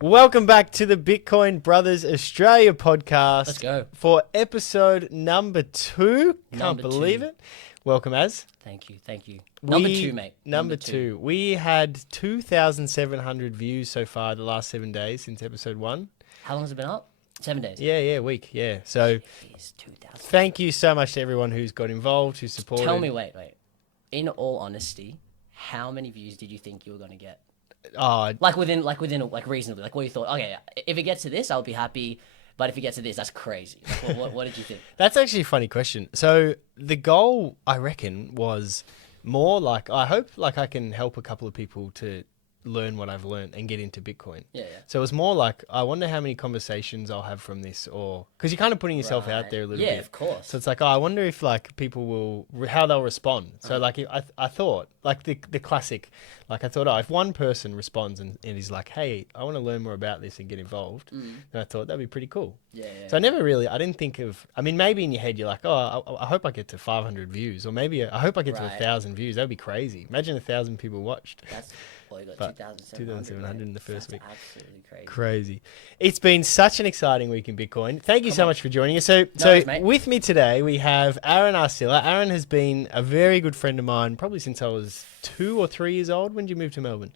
Welcome back to the Bitcoin Brothers Australia podcast. Let's go. For episode number 2. Can't believe it. Welcome, Az. Thank you. Number 2, mate. Number 2. We had 2,700 views so far the last 7 days since episode 1. How long has it been up? 7 days. Yeah, week. Yeah. So Jeez, 2,000. thank you so much to everyone who's got involved, who supported. Tell me, wait. In all honesty, how many views did you think you were going to get? Like within reasonably, like what you thought, okay, if it gets to this, I'll be happy. But if it gets to this, that's crazy. Like, what did you think? That's actually a funny question. So the goal, I reckon, was more like, I hope like I can help a couple of people to learn what I've learned and get into Bitcoin. Yeah. So it was more like, I wonder how many conversations I'll have from this, or because you're kind of putting yourself out there a little bit. Yeah, of course. So it's like, I wonder if like people will, how they'll respond. So like, I thought like the classic, like I thought, if one person responds and is like, hey, I want to learn more about this and get involved, then I thought that'd be pretty cool. Yeah. So I didn't think of, I mean, maybe in your head you're like, I hope I get to 500 views, or maybe I hope I get to 1,000 views. That'd be crazy. Imagine 1,000 people watched. You got 2,700 in the first week. Absolutely crazy. Crazy. It's been such an exciting week in Bitcoin. Thank you so much for joining us. So worries, with me today, we have Aaron Arcilla. Aaron has been a very good friend of mine, probably since I was 2 or 3 years old. When did you move to Melbourne?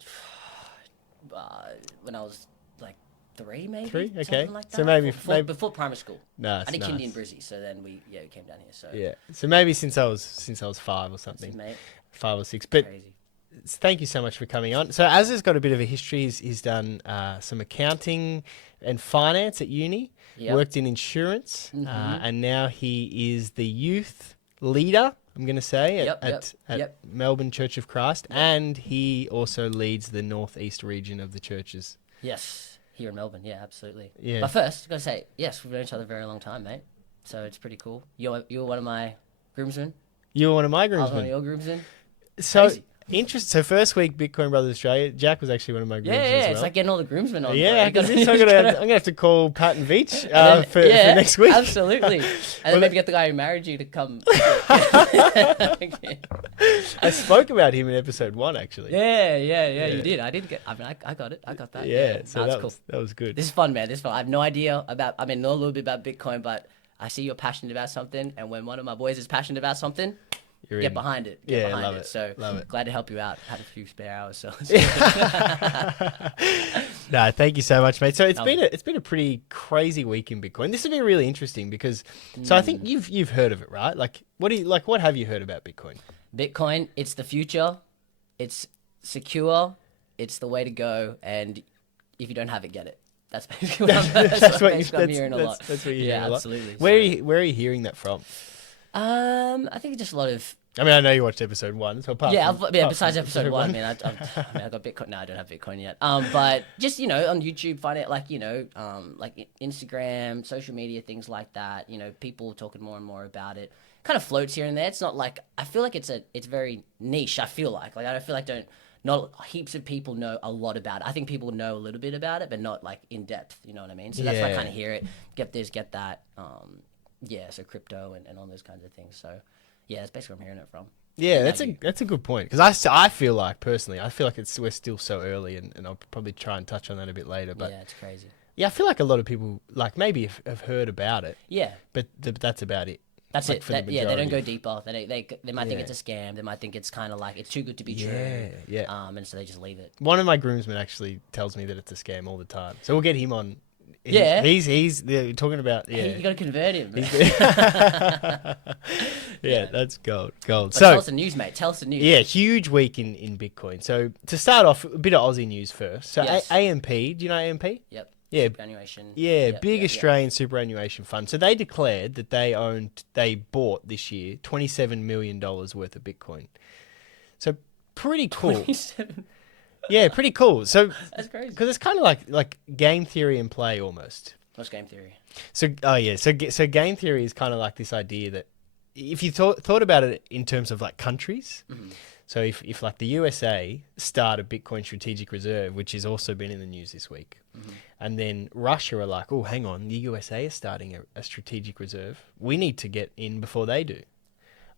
When I was like 3, maybe. 3? Okay. Something like that. So maybe before primary school. Nice. I did kindy in Brizzy, so then we came down here. So yeah. So maybe since I was 5 or something. That's it, mate. 5 or 6. But Crazy. thank you so much for coming on. So Az has got a bit of a history. He's done some accounting and finance at uni, worked in insurance, and now he is the youth leader, I'm going to say, at Melbourne Church of Christ, and he also leads the northeast region of the churches. Yes, here in Melbourne. Yeah, absolutely. Yeah. But first, I've got to say, yes, we've known each other a very long time, mate. So it's pretty cool. You're one of my groomsmen. You were one of my I was one of groomsmen. your groomsmen. So Crazy. interesting. So first week, Bitcoin Brothers Australia, Jack was actually one of my groomsmen as well. It's like getting all the groomsmen on. Yeah, bro. I'm gonna have to call Pat and Veach for next week. Absolutely. And then maybe get the guy who married you to come. I spoke about him in episode 1, actually. Yeah. You did. I didn't get. I mean, I got it. I got that. Yeah, so that's that cool. that was good. This is fun, man. This is fun. I have no idea about. I mean, know a little bit about Bitcoin, but I see you're passionate about something, and when one of my boys is passionate about something, get behind it. Get behind love it. it. So Love it. glad to help you out. Had a few spare hours, so. No, thank you so much, mate. So it's been a pretty crazy week in Bitcoin. This will be really interesting because so I think you've heard of it, right? Like what have you heard about Bitcoin? Bitcoin, it's the future. It's secure. It's the way to go. And if you don't have it, get it. That's basically what I'm hearing a lot. That's what you're hearing a lot. Absolutely. Where are you hearing that from? I think just a lot of. I mean, I know you watched episode 1, so besides episode 1, I mean, I got Bitcoin. No, I don't have Bitcoin yet. But just on YouTube, find it like Instagram, social media, things like that. People talking more and more about it. Kind of floats here and there. It's not like I feel like it's very niche. I feel like I feel like not heaps of people know a lot about it. I think people know a little bit about it, but not like in depth. You know what I mean? So that's why I kind of hear it. Get this, get that. So crypto and all those kinds of things. So, yeah, that's basically where I'm hearing it from. Yeah, that's a good point because I feel like personally, we're still so early, and I'll probably try and touch on that a bit later. But yeah, it's crazy. Yeah, I feel like a lot of people like maybe have heard about it. Yeah, but that's about it. That's like it. They don't go deeper. They might think it's a scam. They might think it's kind of like it's too good to be true. Yeah. And so they just leave it. One of my groomsmen actually tells me that it's a scam all the time. So we'll get him on. He's talking about You got to convert him. That's gold. But tell us the news, mate. Tell us the news. Yeah, huge week in Bitcoin. So to start off, a bit of Aussie news first. So yes. AMP, do you know AMP? Yep. Yeah. Superannuation. Big Australian superannuation fund. So they declared that they bought this year $27 million worth of Bitcoin. So pretty cool. 27. Yeah, pretty cool. So that's crazy. Because it's kind of like game theory in play almost. What's game theory? So game theory is kind of like this idea that if you thought about it in terms of like countries, so if like the USA start a Bitcoin strategic reserve, which has also been in the news this week, and then Russia are like, oh, hang on, the USA is starting a strategic reserve. We need to get in before they do.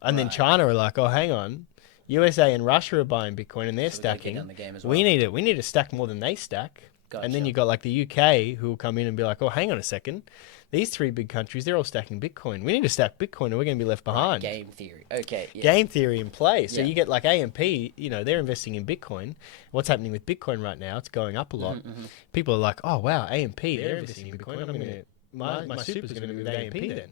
And then China are like, oh, hang on, USA and Russia are buying Bitcoin and they're So we gotta get stacking. on the game as well. We need to stack more than they stack. And then Gotcha. you got like the UK who will come in and be like, oh, hang on a second. These three big countries, they're all stacking Bitcoin. We need to stack Bitcoin or we're going to be left behind. Game theory. Okay. Yeah. Game theory in play. So Yeah. you get like AMP, you know, they're investing in Bitcoin. What's happening with Bitcoin right now? It's going up a lot. People are like, oh, wow, AMP, they're investing in Bitcoin. I'm going to, my super's going to be with AMP then.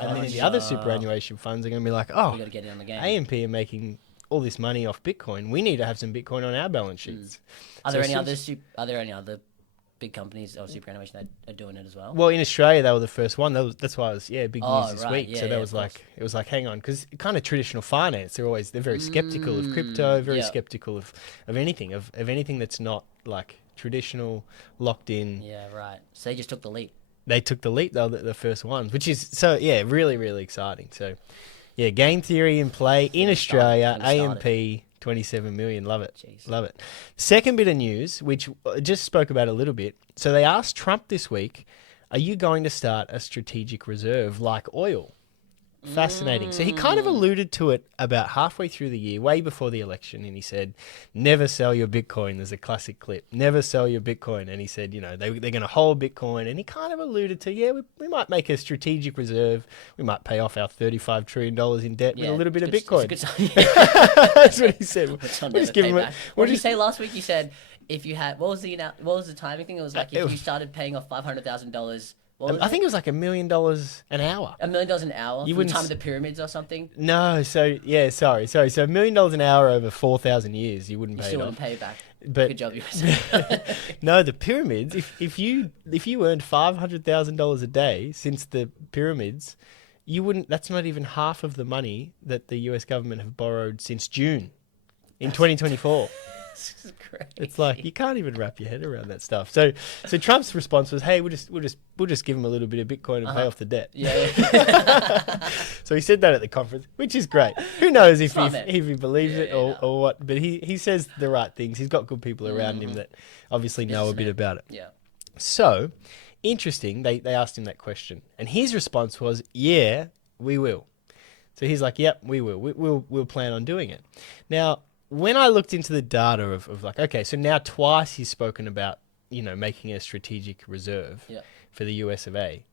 And then the other superannuation funds are going to be like, We oh, got to get in on the game. AMP are making all this money off Bitcoin. We need to have some Bitcoin on our balance sheets. Are there any other big companies or superannuation that are doing it as well? Well, in Australia, they were the first one. That's why it was big news this week. Yeah, so that was like, it was like, hang on, because kind of traditional finance, they're very skeptical of crypto, very skeptical of anything, of anything that's not like traditional, locked in. Yeah, right. So they just took the leap. They took the leap. They were the first ones, which is really, really exciting. So, yeah, game theory in play in Australia, AMP. 27 million. Love it. Jeez. Love it. Second bit of news, which I just spoke about a little bit. So they asked Trump this week, are you going to start a strategic reserve like oil? Fascinating. So he kind of alluded to it about halfway through the year, way before the election, and he said, never sell your Bitcoin. There's a classic clip. Never sell your Bitcoin. And he said, you know, they're going to hold Bitcoin. And he kind of alluded to, we might make a strategic reserve. We might pay off our $35 trillion in debt with a little bit of Bitcoin. That's what he said. What did you say last week? You said if you had, what was the timing thing? It was like if you started paying off $500,000. I think it was like $1 million an hour. $1 million an hour from the time of the pyramids or something? No, so sorry. So $1 million an hour over 4,000 years, you wouldn't pay it off. You still wouldn't pay it back. But, good job, USA. No, the pyramids, if you earned $500,000 a day since the pyramids, you wouldn't, that's not even half of the money that the US government have borrowed since June in 2024. This is crazy. It's like you can't even wrap your head around that stuff. So Trump's response was, "Hey, we'll just give him a little bit of Bitcoin and pay off the debt." Yeah. So he said that at the conference, which is great. Who knows if he believes it or what? But he says the right things. He's got good people around him that obviously know a bit about it. Yeah. So interesting. They asked him that question, and his response was, "Yeah, we will." So he's like, "Yep, we will. We'll plan on doing it." Now, when I looked into the data of like, okay, so now twice he's spoken about, making a strategic reserve for the US of A.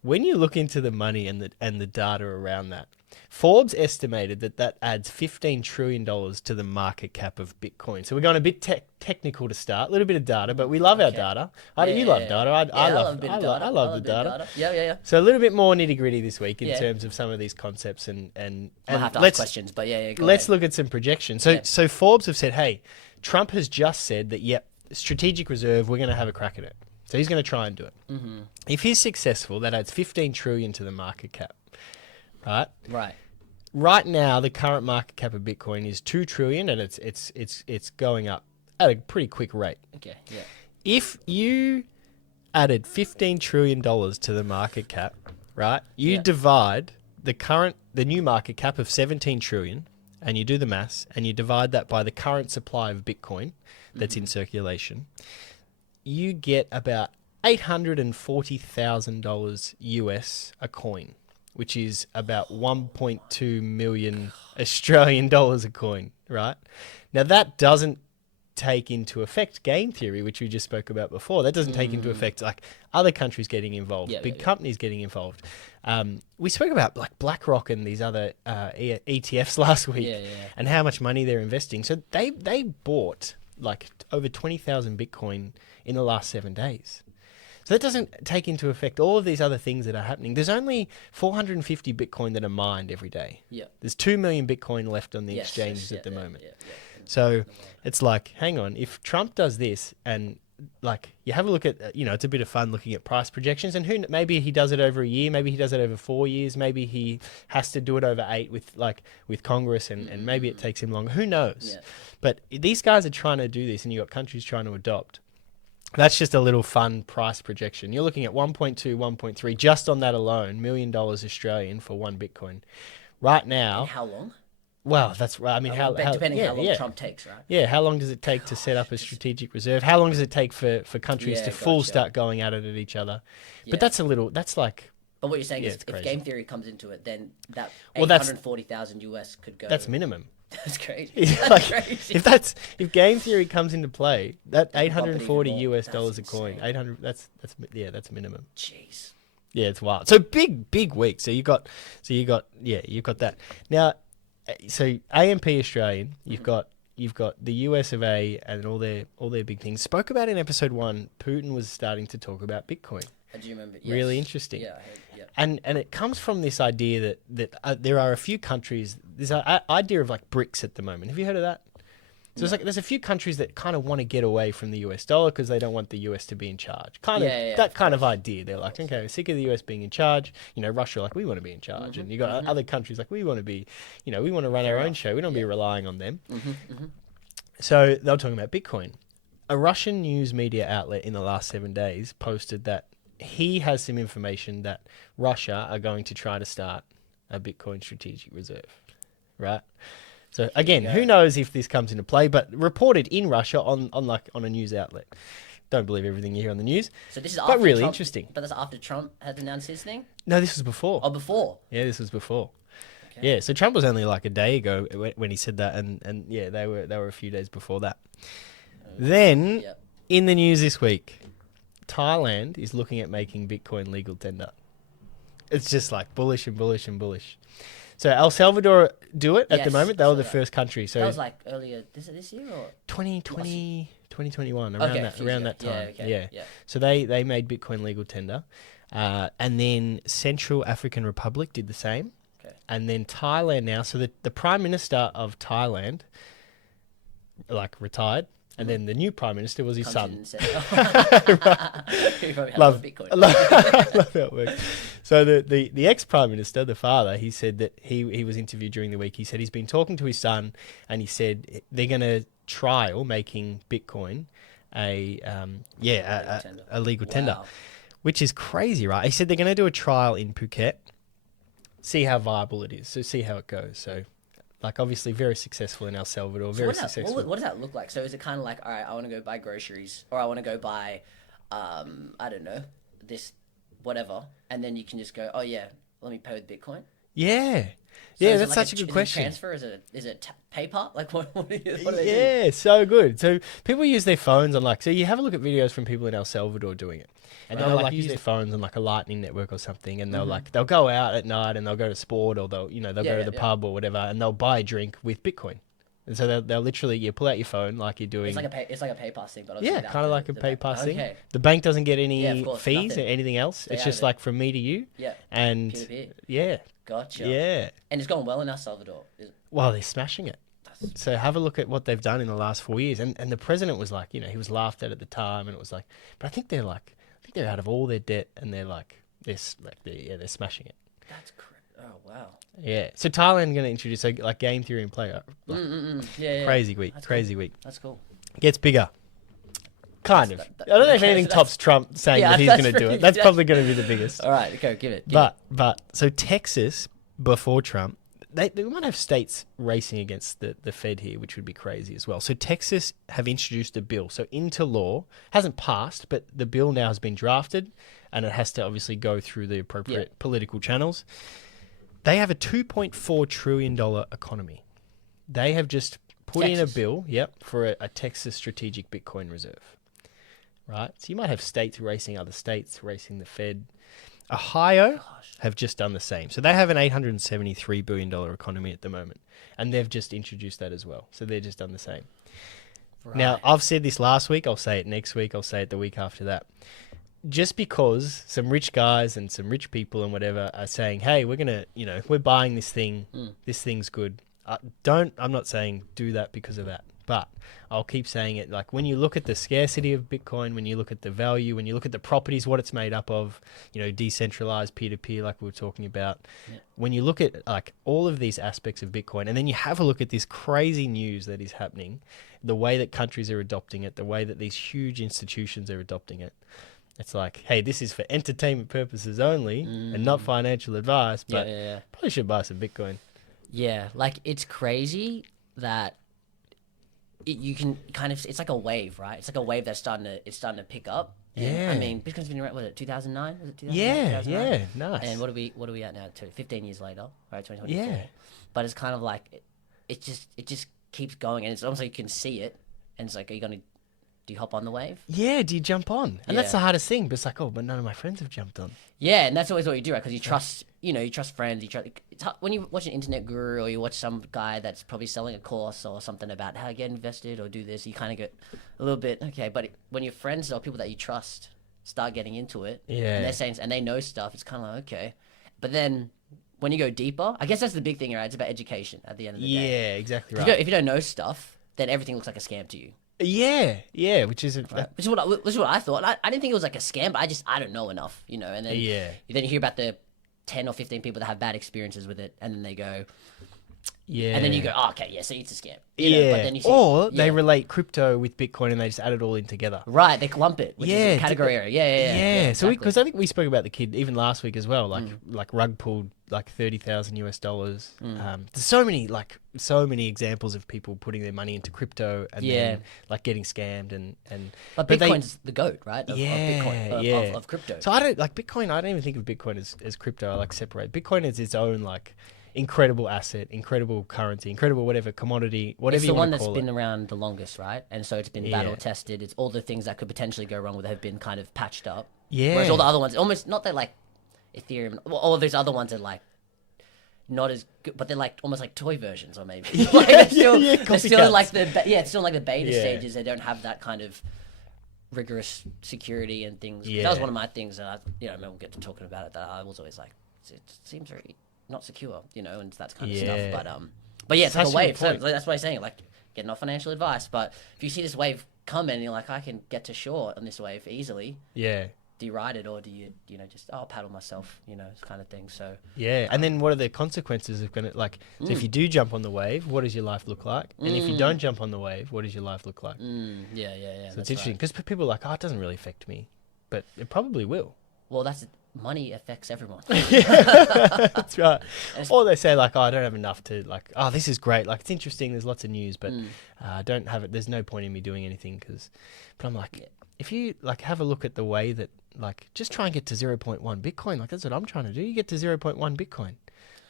When you look into the money and the data around that, Forbes estimated that adds $15 trillion to the market cap of Bitcoin. So we're going a bit technical to start, a little bit of data, but we love our data. You love data. I love the data. Yeah. So a little bit more nitty gritty this week in terms of some of these concepts and I have to ask questions, but let's look at some projections. So Forbes have said, hey, Trump has just said that, strategic reserve, we're going to have a crack at it. So he's going to try and do it. Mm-hmm. If he's successful, that adds 15 trillion to the market cap. Right. Right now, the current market cap of Bitcoin is 2 trillion, and it's going up at a pretty quick rate. Okay. Yeah. If you added $15 trillion to the market cap, right? You divide the new market cap of 17 trillion, and you do the maths, and you divide that by the current supply of Bitcoin that's in circulation, you get about $840,000 US a coin, which is about 1.2 million Australian dollars a coin, right? Now that doesn't take into effect game theory, which we just spoke about before. That doesn't take into effect like other countries getting involved, big companies getting involved. We spoke about like BlackRock and these other ETFs last week and how much money they're investing. So they bought like over 20,000 Bitcoin in the last 7 days. So that doesn't take into effect all of these other things that are happening. There's only 450 Bitcoin that are mined every day. Yeah. There's 2 million Bitcoin left on the exchanges at the moment. So it's like, hang on, if Trump does this and like you have a look at, it's a bit of fun looking at price projections and maybe he does it over a year, maybe he does it over 4 years, maybe he has to do it over 8 with Congress and maybe it takes him longer. Who knows? Yeah. But these guys are trying to do this and you've got countries trying to adopt. That's just a little fun price projection. You're looking at 1.2, 1.3 just on that alone, $1 million Australian for one Bitcoin. Right now. And how long? Well, that's right. I mean, depending how long Trump takes, right? Yeah, how long does it take to set up a strategic reserve? How long does it take for countries to start going at it at each other? Yeah. But that's like. But what you're saying is if game theory comes into it, then that 840,000 US could go. That's minimum. That's crazy. Like, Crazy. if game theory comes into play, that $840 That's a coin, insane. 800. That's minimum. Jeez. Yeah, it's wild. So big week. So you got that. Now, so AMP Australian, you've got the US of A and all their big things. Spoke about in episode 1. Putin was starting to talk about Bitcoin. I do remember. Yes. Really interesting. Yeah, I heard, yeah. And it comes from this idea that there are a few countries. This idea of like BRICS at the moment. Have you heard of that? So it's like there's a few countries that kind of want to get away from the US dollar because they don't want the US to be in charge. That kind of idea. They're like, okay, we're sick of the US being in charge. Russia, like, we want to be in charge. And you got other countries like, we want to be, we want to run our own show. We don't be relying on them. So they were talking about Bitcoin. A Russian news media outlet in the last 7 days posted that he has some information that Russia are going to try to start a Bitcoin strategic reserve, right? So again, who knows if this comes into play, but reported in Russia on a news outlet. Don't believe everything you hear on the news. So this is after really Trump, interesting. But that's after Trump had announced his thing? No, this was before. Oh, before? Yeah, this was before. Okay. Yeah, so Trump was only like a day ago when he said that, and yeah, they were a few days before that. Then, in the news this week, Thailand is looking at making Bitcoin legal tender. It's just like bullish and bullish and bullish. So El Salvador do it at the moment. They were the first country. So that was like earlier this year or 2020, 2021, around that time. Yeah. So they made Bitcoin legal tender. And then Central African Republic did the same. Okay. And then Thailand now. So the Prime Minister of Thailand like retired. And then the new prime minister was his son. Love how it works. So the ex prime minister, the father, he said that he was interviewed during the week. He said he's been talking to his son, and he said they're going to trial making Bitcoin a legal tender, which is crazy, right? He said they're going to do a trial in Phuket, see how viable it is, so see how it goes. So. Like, obviously very successful in El Salvador, very successful. What does that look like? So is it kind of like, all right, I want to go buy groceries, or I want to go buy, I don't know, this, whatever, and then you can just go, oh yeah, let me pay with Bitcoin? Yeah. So yeah, that's such a good question. Transfer? Is it PayPal? Like, what are they doing? Yeah, so good. So people use their phones on so you have a look at videos from people in El Salvador doing it. And they'll use their phones on a lightning network or something, and they'll go out at night and they'll go to sport, or they'll go to the pub or whatever, and they'll buy a drink with Bitcoin. And so they'll literally pull out your phone like you're doing. It's like a PayPass thing, but kind of like a PayPass thing. Okay. The bank doesn't get any fees or anything else. It's just like from me to you. Yeah. And peer-to-peer. Yeah. Gotcha. Yeah. And it's gone well in El Salvador. Well, they're smashing it. So have a look at what they've done in the last 4 years. And the president was like, he was laughed at the time, and it was like, but I think they're out of all their debt, and they're smashing it. That's correct. Oh wow. Yeah. So Thailand going to introduce game theory and play. Crazy week. That's crazy cool. week. That's cool. Gets bigger. I don't know if anything tops Trump saying that he's going to do it. That's probably going to be the biggest. All right, go give it. But so Texas before Trump, they might have states racing against the Fed here, which would be crazy as well. So Texas have introduced a bill, so into law, hasn't passed, but the bill now has been drafted, and it has to obviously go through the appropriate political channels. They have a $2.4 trillion economy. They have just put in a bill, for a Texas strategic Bitcoin reserve, right? So you might have states racing other states, racing the Fed. Ohio have just done the same. So they have an $873 billion economy at the moment, and they've just introduced that as well. So they've just done the same. Right. Now, I've said this last week, I'll say it next week, I'll say it the week after that. Just because some rich guys and some rich people and whatever are saying, hey, we're going to, we're buying this thing, this thing's good. I'm not saying do that because of that. But I'll keep saying it, when you look at the scarcity of Bitcoin, when you look at the value, when you look at the properties, what it's made up of, decentralized, peer-to-peer, like we were talking about, when you look at all of these aspects of Bitcoin, and then you have a look at this crazy news that is happening, the way that countries are adopting it, the way that these huge institutions are adopting it, it's like, hey, this is for entertainment purposes only and not financial advice, but probably should buy some Bitcoin. Yeah, it's crazy that you can kind of, it's like a wave, right? It's like a wave that's starting to pick up. And, I mean, Bitcoin's been around, was it 2009? Was it 2009? Yeah, nice. And what are we at now? 15 years later, right? 2024. Yeah. But it's kind of like, it just keeps going, and it's almost like you can see it, and it's like, do you hop on the wave? Yeah, do you jump on? And that's Yeah. the hardest thing. But it's like, oh, but none of my friends have jumped on. Yeah, and that's always what you do, right? Because you trust, you trust friends. It's hard, when you watch an internet guru or you watch some guy that's probably selling a course or something about how to get invested or do this, you kind of get a little bit, okay. But when your friends or people that you trust start getting into it, Yeah. and they're saying, and they know stuff, it's kind of like, okay. But then when you go deeper, I guess that's the big thing, right? It's about education at the end of the day. Yeah, exactly right. If you don't know stuff, then everything looks like a scam to you. Yeah, which is Right. Which is what I thought. I didn't think it was like a scam, but I don't know enough, And then then you hear about the 10 or 15 people that have bad experiences with it, and then they go, yeah, and then you go, oh, okay, yeah, so it's a scam, But then you see, or they relate crypto with Bitcoin and they just add it all in together. right, they clump it, which is a category area, yeah. So exactly. because I think we spoke about the kid even last week as well, like rug pulled like $30,000 US. There's so many examples of people putting their money into crypto and then like getting scammed and but Bitcoin's the goat, right? Of Bitcoin, of crypto. So I don't like Bitcoin. I don't even think of Bitcoin as crypto. I like separate Bitcoin as its own like incredible asset, incredible currency, incredible whatever commodity, whatever it's you the one want to that's call been it. around the longest, right? And so it's been battle tested. It's all the things that could potentially go wrong with it have been kind of patched up. Yeah. Whereas all the other ones, almost not that like Ethereum, all those other ones are like not as good, but they're like almost like toy versions, or maybe like they're still like it's still like the beta stages. They don't have that kind of rigorous security and things. Yeah. That was one of my things that we'll get to talking about it. That I was always like, it seems very not secure, and that kind of stuff. But yeah, it's like a wave. So that's why I'm saying, like, get no financial advice. But if you see this wave coming, and you're like, I can get to short on this wave easily. Yeah. Do you ride it, or do you, just I'll paddle myself, kind of thing. So yeah, and then what are the consequences of gonna like? So if you do jump on the wave, what does your life look like? And if you don't jump on the wave, what does your life look like? Yeah. So it's interesting because people are like, oh, it doesn't really affect me, but it probably will. Well, money affects everyone. That's right. Or they say like, oh, I don't have enough to like, oh, this is great. Like, it's interesting. There's lots of news, but I don't have it. There's no point in me doing anything but I'm like, if you like have a look at the way that like, just try and get to 0.1 Bitcoin. Like, that's what I'm trying to do. You get to 0.1 Bitcoin.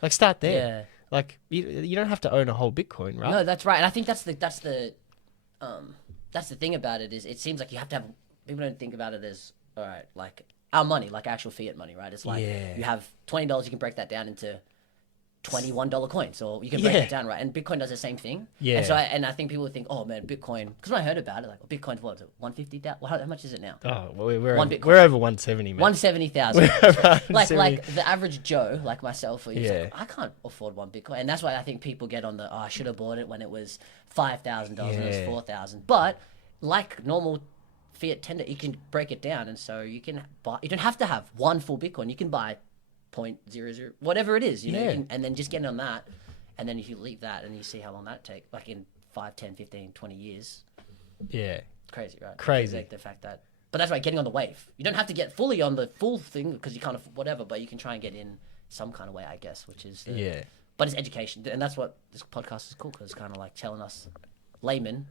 Like, start there. Yeah. Like, you don't have to own a whole Bitcoin, right? No, that's right. And I think that's the thing about it is it seems like you have to have, people don't think about it as, all right, like our money, like actual fiat money, right? It's like you have $20, you can break that down into $21 coins, or you can break it down, right? And Bitcoin does the same thing. Yeah. And so I think people think, oh man, Bitcoin, because when I heard about it, like, Bitcoin's what is it, 150,000? How much is it now? Oh, well, we're over 170, man. 170,000. like the average Joe, like myself, like, I can't afford one Bitcoin, and that's why I think people get on the, I should have bought it when it was $5,000, and it was $4,000. But like normal fiat tender, you can break it down, and so you can buy. You don't have to have one full Bitcoin. You can buy 0.00 whatever it is, and then just get on that, and then if you leave that and you see how long that takes, like in 5, 10, 15, 20 years. Yeah. Crazy, right? Crazy. Like the fact that, but that's why getting on the wave. You don't have to get fully on the full thing because you can't whatever, but you can try and get in some kind of way, I guess, which is but it's education, and that's what this podcast is cool, because it's kind of like telling us laymen.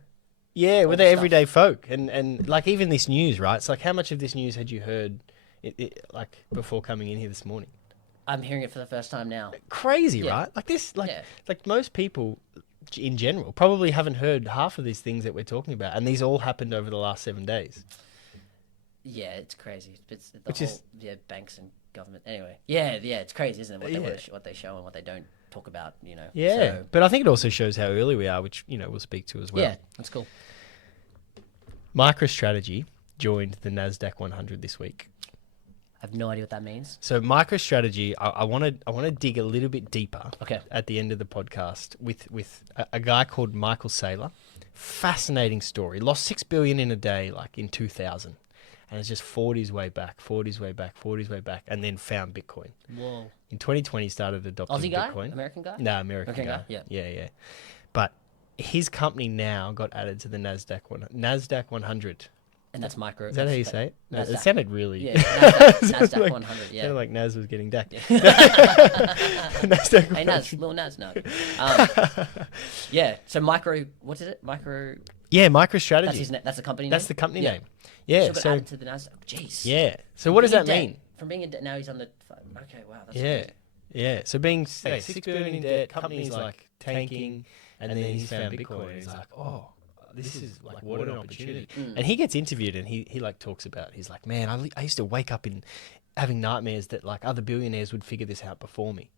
Yeah, we're the everyday folk, and like even this news, right? It's like, how much of this news had you heard like before coming in here this morning? I'm hearing it for the first time now. Crazy, right? Like this, like most people in general probably haven't heard half of these things that we're talking about, and these all happened over the last 7 days. Yeah, it's crazy. It's banks and government. Anyway, it's crazy, isn't it? What they show and what they don't talk about. Yeah, so, but I think it also shows how early we are, which we'll speak to as well. Yeah, that's cool. MicroStrategy joined the NASDAQ 100 this week. I have no idea what that means. So MicroStrategy, I want to dig a little bit deeper. Okay. At the end of the podcast with a guy called Michael Saylor. Fascinating story. Lost $6 billion in a day, like in 2000, and has just fought his way back, and then found Bitcoin. Whoa. In 2020, started adopting Aussie guy? Bitcoin. American guy? No, American guy. Yeah. But his company now got added to the NASDAQ 100. And that's micro. Is that how you say it? No, NASDAQ. it sounded really... Yeah, NASDAQ like, 100, yeah. Sounded like Nas was getting dacked. Yeah. NASDAQ hey, Nas, little Nas, no. So what is it? Yeah, MicroStrategy. That's the company name? That's the company name. Yeah. So added to the NASDAQ. Jeez. Yeah. So what does that mean? From being in debt, now he's on the... Okay, wow. That's crazy. Yeah. So being $6 billion in debt, companies like tanking... and then he's found Bitcoin, and he's like, oh, this is like what an opportunity. And he gets interviewed, and he like talks about, he's like, man, I used to wake up in having nightmares that like other billionaires would figure this out before me.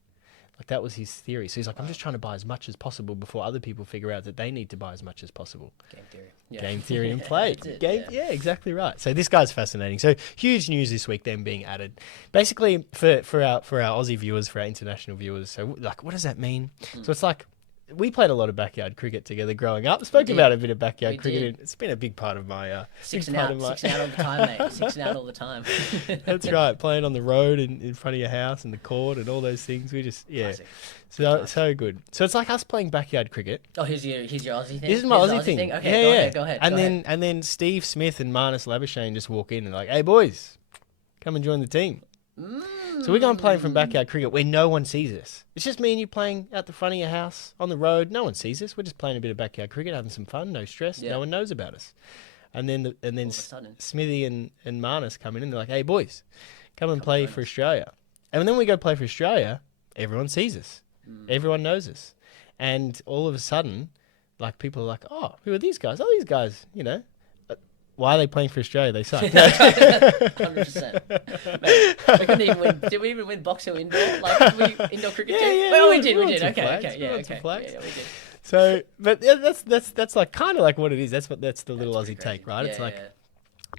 Like that was his theory. So he's like, I'm just trying to buy as much as possible before other people figure out that they need to buy as much as possible. Game theory. Yeah. Game theory in play. Yeah, exactly right. So this guy's fascinating. So huge news this week, them being added. Basically, for our Aussie viewers, for our international viewers. So like, what does that mean? So it's like, we played a lot of backyard cricket together growing up. Spoke about a bit of backyard cricket. It's been a big part of my... Six and out all the time, mate. 6 and out all the time. That's right. Playing on the road in front of your house and the court and all those things. We just... Yeah. Classic. So good. So it's like us playing backyard cricket. Oh, here's your Aussie thing? This is my Aussie thing. Okay, go ahead. And then Steve Smith and Marnus Labuschagne just walk in and like, hey, boys, come and join the team. So we're going playing from backyard cricket where no one sees us. It's just me and you playing out the front of your house on the road. No one sees us. We're just playing a bit of backyard cricket, having some fun, no stress. No one knows about us. And then Smithy and Marnus come in and they're like, hey boys, come and play for Australia. And then we go play for Australia. Everyone sees us. Everyone knows us. And all of a sudden, like people are like, oh, who are these guys? Oh, these guys, you know. Why are they playing for Australia? They suck. 100%. Mate, we couldn't even win. Did we even win boxing indoor? Like indoor cricket team? Yeah. Well, we did. We did. Okay. Yeah, we did. So, but that's like kind of like what it is. That's the little Aussie take, right? It's like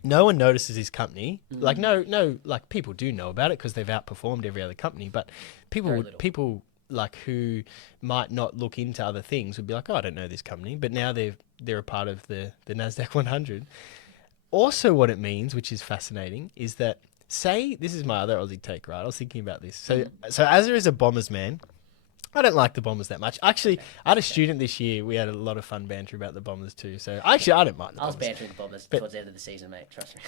no one notices his company. Like no, like people do know about it because they've outperformed every other company. But people like who might not look into other things would be like, oh, I don't know this company. But now they're a part of the NASDAQ 100. Also, what it means, which is fascinating, is that, say, this is my other Aussie take, right? I was thinking about this. So as there is a Bombers man, I don't like the Bombers that much. Actually, I had a student this year. We had a lot of fun banter about the Bombers too. So actually, I don't mind the Bombers. I was bantering the Bombers towards the end of the season, mate. Trust me.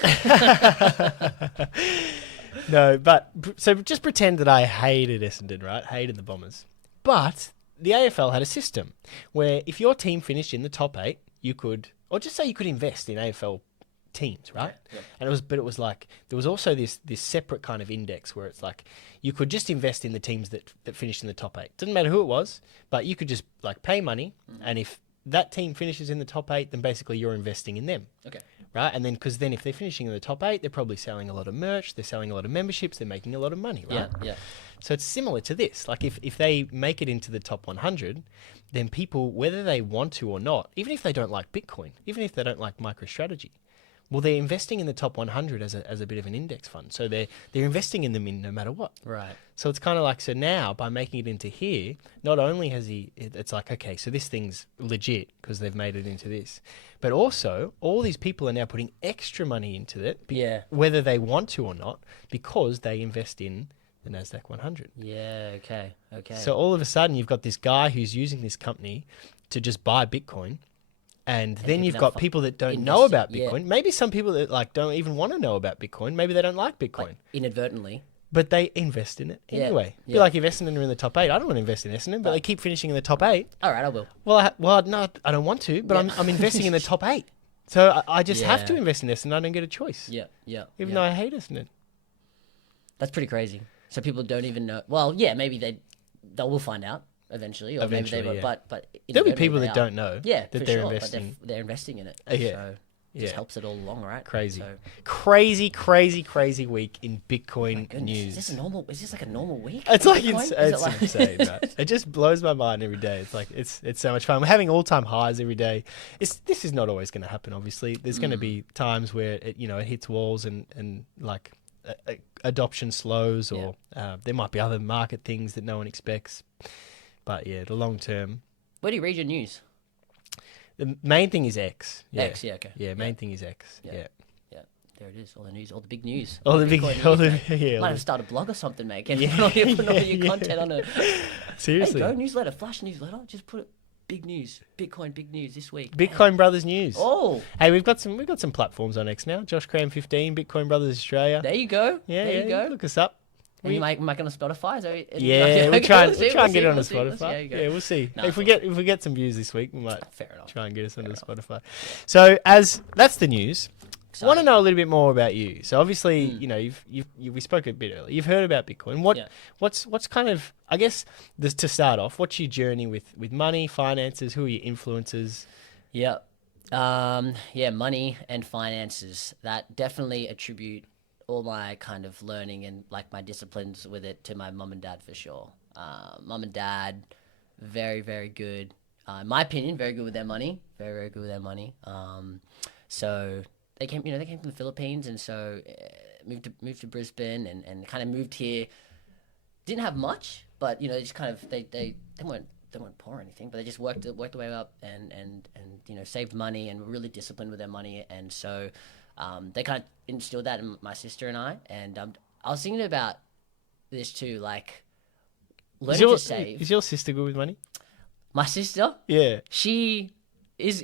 No, but so just pretend that I hated Essendon, right? Hated the Bombers. But the AFL had a system where if your team finished in the top 8, you could, or just say you could invest in AFL teams, right? Yeah. And it was like there was also this separate kind of index where it's like you could just invest in the teams that finished in the top 8. Doesn't matter who it was, but you could just like pay money, and if that team finishes in the top 8, then basically you're investing in them. Okay. Right? And then because then if they're finishing in the top 8, they're probably selling a lot of merch, they're selling a lot of memberships, they're making a lot of money, right? Yeah. So it's similar to this. Like if they make it into the top 100, then people, whether they want to or not, even if they don't like Bitcoin, even if they don't like MicroStrategy, well, they're investing in the top 100 as a bit of an index fund. So they're investing in them in no matter what. Right. So it's kind of like, so now by making it into here, not only has it's like, okay, so this thing's legit because they've made it into this, but also all these people are now putting extra money into it, whether they want to or not, because they invest in the NASDAQ 100. Yeah, okay. So all of a sudden you've got this guy who's using this company to just buy Bitcoin. And then you've got people that don't know about Bitcoin. Yeah. Maybe some people that like don't even want to know about Bitcoin. Maybe they don't like Bitcoin. Like inadvertently. But they invest in it anyway. Yeah. Be like if Essendon are in the top 8, I don't want to invest in Essendon, but they keep finishing in the top 8. All right, I will. Well, no, I don't want to, but I'm investing in the top 8. So I just have to invest in Essendon. I don't get a choice. Yeah. Even though I hate Essendon. That's pretty crazy. So people don't even know. Well, yeah, maybe they will find out. Eventually, maybe they will, but there'll be people that don't know that they're investing. But they're investing in it. So it just helps it all along, right? Crazy week in Bitcoin news. Is this like a normal week? It's like insane, right? It just blows my mind every day. It's like it's so much fun. We're having all-time highs every day. This is not always going to happen. Obviously, there's going to be times where it hits walls and like adoption slows, or there might be other market things that no one expects. But yeah, the long term. Where do you read your news? The main thing is X. Yeah. X, okay. Yeah, main thing is X. Yeah. There it is. All the news, all the big news. Might have started a blog or something, mate. Put all your content on it. Seriously. Hey, go newsletter, flash newsletter. Just put it. Big news, Bitcoin, big news this week. Bitcoin Brothers news. Oh, hey, we've got some platforms on X now. Josh Cram 15, Bitcoin Brothers Australia. There you go. There you go. Look us up. And you might on Spotify. We'll try and get it on Spotify. We'll see. If we get some views this week, we might try and get us onto Spotify. So that's the news. I want to know a little bit more about you. So obviously, you know, we spoke a bit earlier. You've heard about Bitcoin. What's kind of, I guess, to start off, what's your journey with money, finances? Who are your influences? Yeah. Money and finances. That definitely attribute all my kind of learning and like my disciplines with it to my mum and dad for sure. Mum and dad, very, very good. In my opinion, very good with their money. Very, very good with their money. So they came from the Philippines, and so moved to Brisbane, and kind of moved here. Didn't have much, but you know, just kind of they weren't poor or anything, but they just worked their way up and you know, saved money and were really disciplined with their money, and so they kind of instilled that in my sister and I. And I was thinking about this too, like learning to save. Is your sister good with money? My sister? Yeah. She is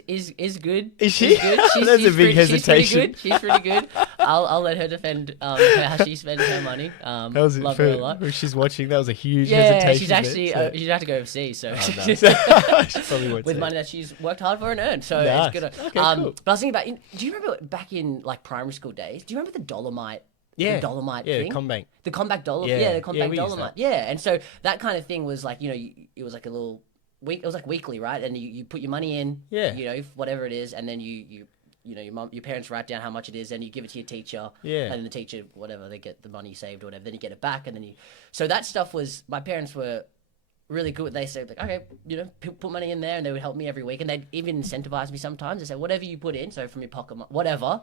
good. Is she? Good. That's a big hesitation. She's pretty good. I'll let her defend how she spends her money. Love her a lot. If she's watching, that was a huge hesitation. Yeah, she's actually she'd have to go overseas, so she probably won't with money that she's worked hard for and earned. So nice. It's good. Okay, cool. But I was thinking about, do you remember back in like primary school days? Do you remember the Dolomite? Yeah, the Dolomite yeah, thing. the Combank. The Combank Dolomite. Yeah, the Combank we Dolomite. Yeah, and so that kind of thing was like, you know, it was like a little week. It was like weekly, right? And you put your money in. Yeah. You know, whatever it is, and then you know, your parents write down how much it is, and you give it to your teacher. Yeah. And then the teacher, whatever, they get the money saved or whatever. Then you get it back, and then you. So that stuff was, my parents were really good. They said, like, okay, you know, put money in there, and they would help me every week, and they'd even incentivize me sometimes. They said, whatever you put in, so from your pocket, whatever,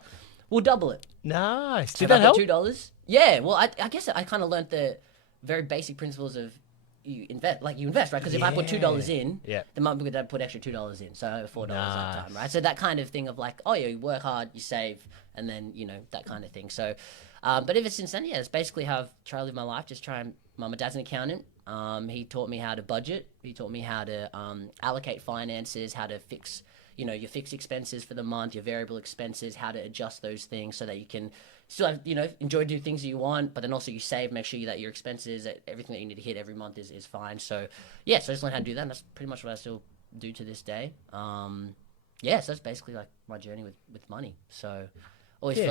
we'll double it. Nice. Did that help? $2. Yeah. Well, I guess I kind of learned the very basic principles of you invest, right? Because if I put $2 in, the mum would put extra $2 in, so $4 that time, right? So that kind of thing of like, oh yeah, you work hard, you save, and then, you know, that kind of thing. So, but ever since then, yeah, it's basically how I've tried to live my life. Just try and, my dad's an accountant. He taught me how to budget. He taught me how to allocate finances, how to fix, you know, your fixed expenses for the month, your variable expenses, how to adjust those things so that you can still have, you know, enjoy doing things that you want, but then also you save, make sure that your expenses, everything that you need to hit every month is fine. So yeah, so I just learned how to do that, and that's pretty much what I still do to this day. So that's basically like my journey with money. So you always feel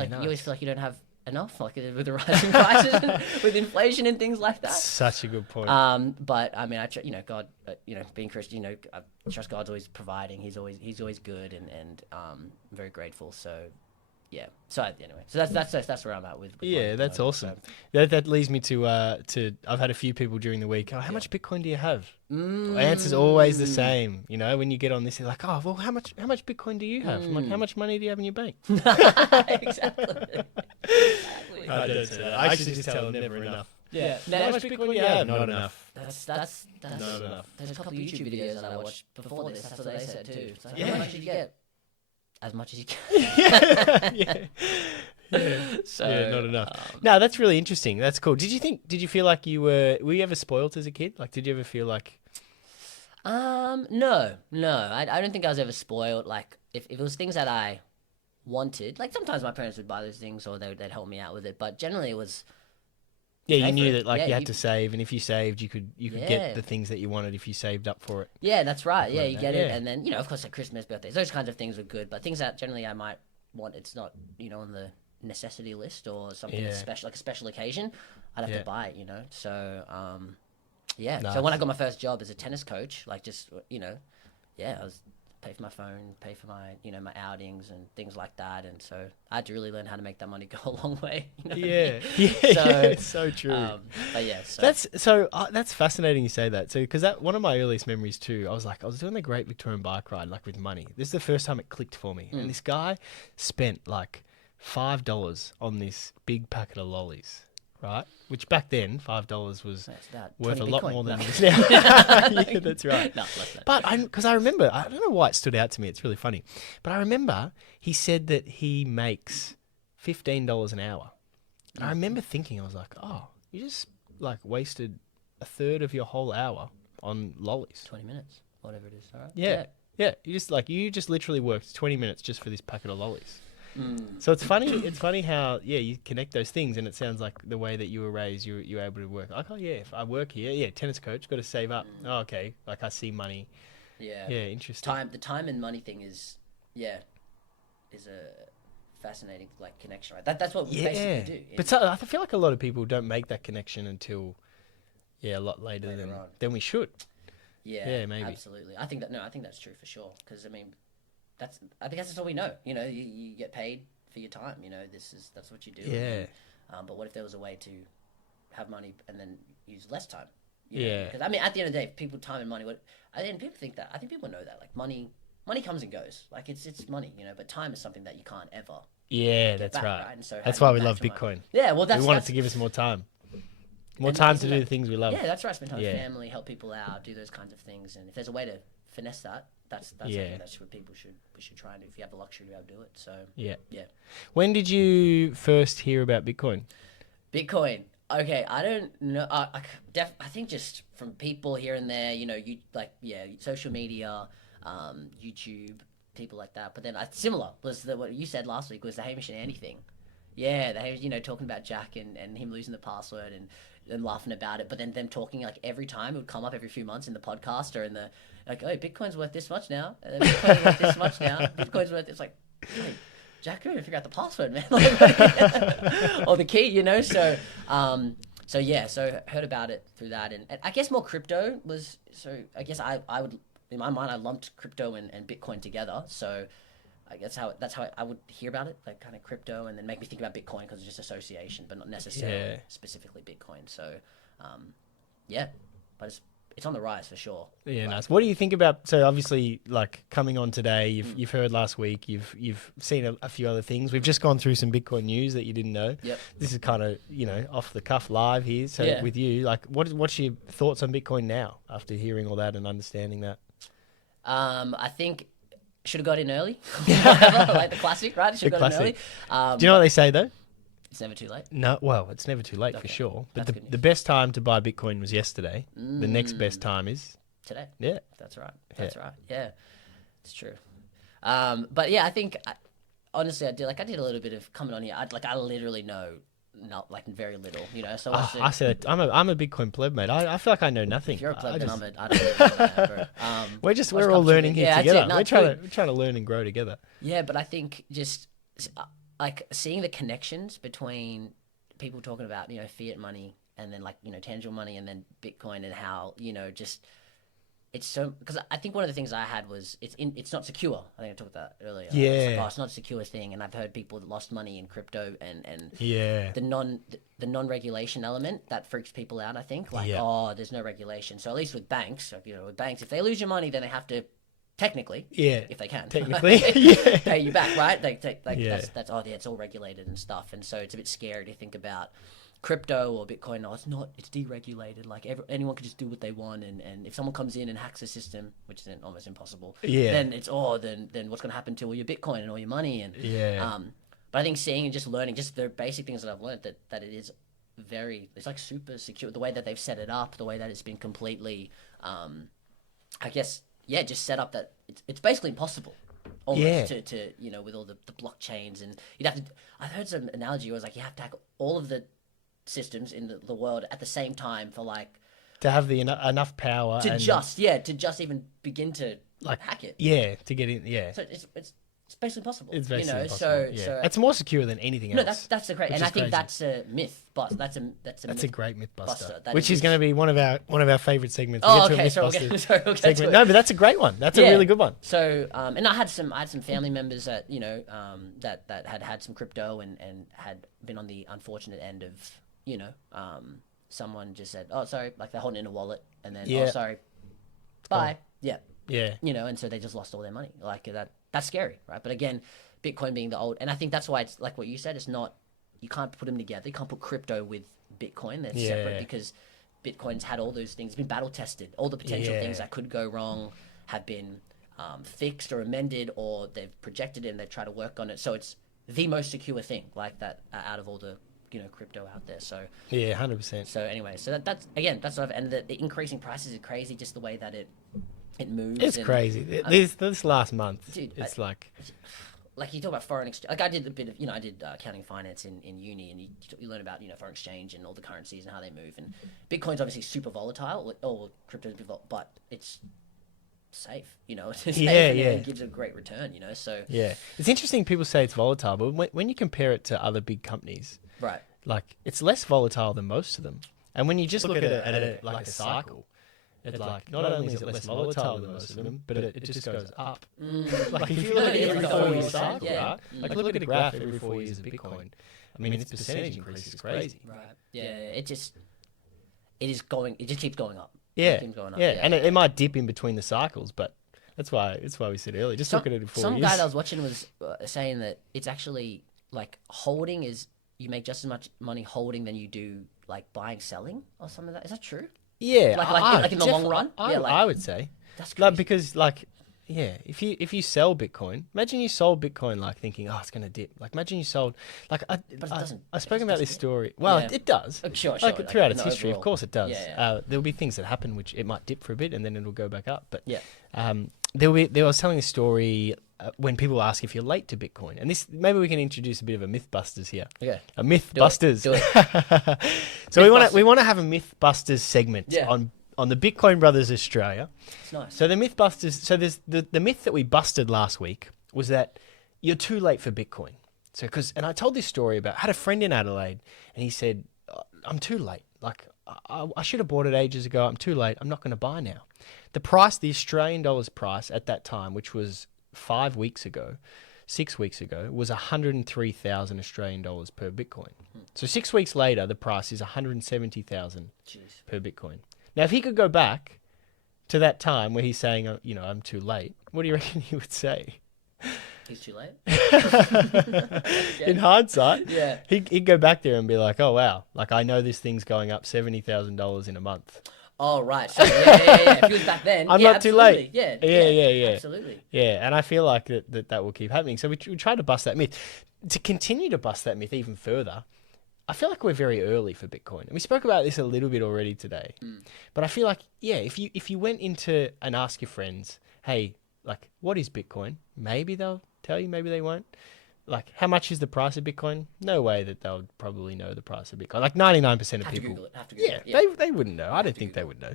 like you don't have enough, like with the rising prices, and with inflation and things like that. Such a good point. But I mean, God, being Christian, you know, I trust God's always providing. He's always good, and I'm very grateful. So yeah. So anyway, so that's where I'm at with yeah, that's awesome. So. That leads me to I've had a few people during the week. Oh, how much Bitcoin do you have? The answer's always the same. You know, when you get on this, you're like, oh, well, how much Bitcoin do you have? I'm like, how much money do you have in your bank? Exactly. I don't say that. I actually just tell them never enough. Yeah. Now, how much Bitcoin do you have? Not enough. That's not enough. There's a couple of YouTube videos that I watched before this. That's what they said too. It's like, how much did you get? As much as you can. Yeah. So not enough. No, that's really interesting. That's cool. Did you feel like were you ever spoiled as a kid? Like, did you ever feel like? No. I don't think I was ever spoiled. Like, if it was things that I wanted, like sometimes my parents would buy those things or they'd help me out with it. But generally, it was. Yeah, you knew that you had to save, and if you saved, you could get the things that you wanted if you saved up for it. Yeah, that's right. Yeah, you get it, and then, you know, of course, at Christmas, birthdays, those kinds of things were good. But things that generally I might want, it's not, you know, on the necessity list or something special, like a special occasion, I'd have to buy it, you know. So Nice. So when I got my first job as a tennis coach, like, just, you know, I was pay for my phone, pay for my, you know, my outings and things like that, and so I had to really learn how to make that money go a long way. You know it's so true. But yeah, that's fascinating you say that. So because that one of my earliest memories too, I was doing the Great Victorian Bike Ride, like, with money. This is the first time it clicked for me, and this guy spent like $5 on this big packet of lollies. Right, which back then $5 was worth a lot more than it is now. Yeah, that's right. No, less than. But because I remember, I don't know why it stood out to me. It's really funny, but I remember he said that he makes $15 an hour, and I remember thinking, I was like, oh, you just like wasted a third of your whole hour on lollies. 20 minutes, whatever it is. All right. Yeah. You just literally worked 20 minutes just for this packet of lollies. So it's funny. It's funny how you connect those things, and it sounds like the way that you were raised, you were able to work. Like, oh yeah, if I work here, tennis coach, got to save up. Oh, okay, like I see money. Yeah, interesting. The time and money thing is a fascinating like connection, right? That's what we basically do. But I feel like a lot of people don't make that connection until a lot later than we should. Yeah, maybe. Absolutely. I think that's true for sure. Because I mean, I think that's all we know. You know, you get paid for your time. You know, that's what you do. Yeah. But what if there was a way to have money and then use less time? Because I mean, at the end of the day, people time and money. People think that. I think people know that. Like money comes and goes. Like it's money. You know, but time is something that you can't ever. Yeah, get that's back, right. And so that's why we love Bitcoin. Money? Yeah, well, we want it to give us more time. More time to do the things we love. Yeah, that's right. Spend time with family, help people out, do those kinds of things. And if there's a way to finesse that, that's I think that's what we should try and do if you have the luxury to be able to do it. So yeah. When did you first hear about Bitcoin? Okay, I don't know. I think just from people here and there, you know, social media, YouTube, people like that. But then similar was what you said last week was the Hamish and Andy thing. Yeah, they talking about Jack and him losing the password and laughing about it, but then them talking like every time it would come up every few months in the podcast or in the like, oh, Bitcoin's worth this much now, and then Bitcoin's worth this much now. Bitcoin's worth it's like, wait, Jack couldn't figure out the password, man, or the key, you know. So heard about it through that, and I guess more crypto was. So I guess I would in my mind I lumped crypto and Bitcoin together. So I guess that's how I would hear about it, like kind of crypto, and then make me think about Bitcoin because it's just association, but not necessarily specifically Bitcoin. So, but it's on the rise for sure. Yeah, nice. What do you think about? So obviously, like coming on today, you've heard last week, you've seen a few other things. We've just gone through some Bitcoin news that you didn't know. Yep. This is kind of off the cuff live here. So with you, like, what's your thoughts on Bitcoin now after hearing all that and understanding that? I think. Should have got in early, like the classic, right? Should have got in early. Do you know what they say though? It's never too late. No, well, it's never too late for sure. But the best time to buy Bitcoin was yesterday. The next best time is today. Yeah, that's right. Right. Yeah, it's true. But yeah, I think honestly, I did a little bit of coming on here. I literally know. Not like very little, you know. So I said I'm a Bitcoin pleb, mate. I feel like I know nothing. If you're a pleb, then I don't know that, bro. We're all learning here together. We're trying to learn and grow together. Yeah, but I think just like seeing the connections between people talking about fiat money and then tangible money and then Bitcoin and how just. It's so because I think one of the things I had was it's not secure. I think I talked about that earlier. Yeah, it's not a secure thing, and I've heard people that lost money in crypto and the non-regulation element that freaks people out. I think there's no regulation. So at least with banks, if they lose your money, then they have to technically, if they can, pay you back, right? They take that's it's all regulated and stuff, and so it's a bit scary to think about. Crypto or Bitcoin, no, it's not. It's deregulated. Like anyone can just do what they want, and if someone comes in and hacks the system, which is almost impossible, then it's then what's going to happen to all your Bitcoin and all your money? And but I think seeing and just learning, just the basic things that I've learned that it is it's like super secure. The way that they've set it up, the way that it's been completely, I guess, just set up that it's basically impossible. Almost to with all the blockchains and you'd have to. I heard some analogy where it was you have to hack all of the systems in the world at the same time for to have the enough power to just even begin to hack it to get in so it's basically possible it's basically impossible. So it's more secure than anything else. That's the great and I think that's a myth but that's a great myth buster which is going to be one of our favorite segments. Segment. No, but that's a great one. That's a really good one. So and I had some family members that that had some crypto and had been on the unfortunate end of someone just said, oh, sorry, like they're holding it in a wallet and then, oh, sorry, bye. Yeah. And so they just lost all their money. Like that's scary, right? But again, Bitcoin being the old, and I think that's why it's like what you said, it's not, you can't put them together. You can't put crypto with Bitcoin. They're separate because Bitcoin's had all those things, been battle tested. All the potential things that could go wrong have been fixed or amended or they've projected it and they've tried to work on it. So it's the most secure thing like that out of all the crypto out there. So 100%. So anyway, so that's sort of, and the increasing prices are crazy. Just the way that it moves. It's crazy. This last month, dude, it's like you talk about foreign exchange. Like I did a bit of I did accounting finance in uni, and you learn about foreign exchange and all the currencies and how they move. And Bitcoin's obviously super volatile, or crypto's but it's safe. You know, it's safe Yeah, and yeah. it gives a great return. You know, so Yeah. It's interesting people say it's volatile, but when you compare it to other big companies, right. like it's less volatile than most of them. And when you just look at it like a cycle, it's like not only is it less volatile than most of them, but it just goes up. Like if you look at every 4-year cycle, right? Like look at a graph every 4 years of Bitcoin. I mean, its percentage increase is crazy. Right. Yeah. It just keeps going up. Yeah. It keeps going up. Yeah. And it might dip in between the cycles, but that's why we said earlier. Just look at it in 4 years. Some guy that I was watching was saying that it's actually like holding is you make just as much money holding than you do like buying, selling or something like that. Is that true? Yeah. Like in the long run? I would say. That's crazy. Because if you sell Bitcoin, imagine you sold Bitcoin like thinking, oh, it's going to dip. Like imagine you sold, like but it doesn't. I've spoken about this story. Well, Yeah. it does. Sure. Like throughout its history, overall. of course it does. Yeah. There'll be things that happen which it might dip for a bit and then it'll go back up. But Yeah. I was telling a story when people ask if you're late to Bitcoin, and this maybe we can introduce a bit of a Mythbusters here. Okay. A Mythbusters. Do it. So we want to have a Mythbusters segment on the Bitcoin Brothers Australia. It's nice. So the Mythbusters. So there's the myth that we busted last week was that you're too late for Bitcoin. So and I told this story about I had a friend in Adelaide, and he said, "I'm too late. Like I should have bought it ages ago. I'm too late. I'm not going to buy now." The Australian dollars price at that time, which was 6 weeks ago, was 103,000 Australian dollars per Bitcoin. So 6 weeks later, the price is 170,000 per Bitcoin. Now, if he could go back to that time where he's saying, I'm too late, what do you reckon he would say? He's too late. In hindsight, Yeah. he'd go back there and be like, oh, wow, like I know this thing's going up $70,000 in a month. Oh, right. So, yeah. If he was back then, I'm not too late. Yeah. Absolutely. Yeah, and I feel like that will keep happening. So we try to bust that myth. To continue to bust that myth even further, I feel like we're very early for Bitcoin. And we spoke about this a little bit already today. But I feel like, if you went into and ask your friends, hey, like, what is Bitcoin? Maybe they'll tell you, maybe they won't. Like, how much is the price of Bitcoin? No way that they'll probably know the price of Bitcoin. Like 99% of people. Have to Google it. Yeah, they wouldn't know. I don't think they would know.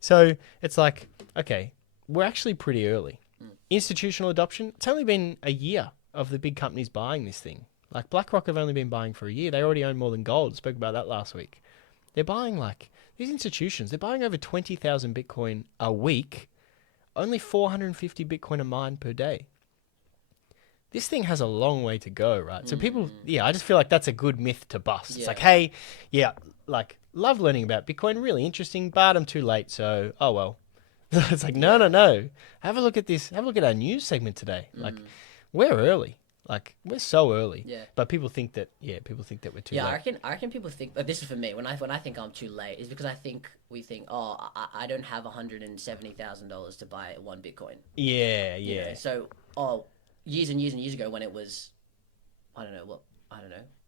So it's like, okay, we're actually pretty early. Institutional adoption, it's only been a year of the big companies buying this thing. Like BlackRock have only been buying for a year. They already own more than gold. I spoke about that last week. They're buying these institutions, they're buying over 20,000 Bitcoin a week, only 450 Bitcoin a mine per day. This thing has a long way to go, right? So people, I just feel like that's a good myth to bust. Yeah. It's like, hey, like love learning about Bitcoin, really interesting, but I'm too late, so oh well. It's like, no. Have a look at this. Have a look at our news segment today. Like, we're early. Like, we're so early. Yeah. But people think that we're too late. I reckon people think, this is for me, when I think I'm too late, is because we think, oh, I don't have $170,000 to buy one Bitcoin. Yeah. You know? So, years and years and years ago when it was, a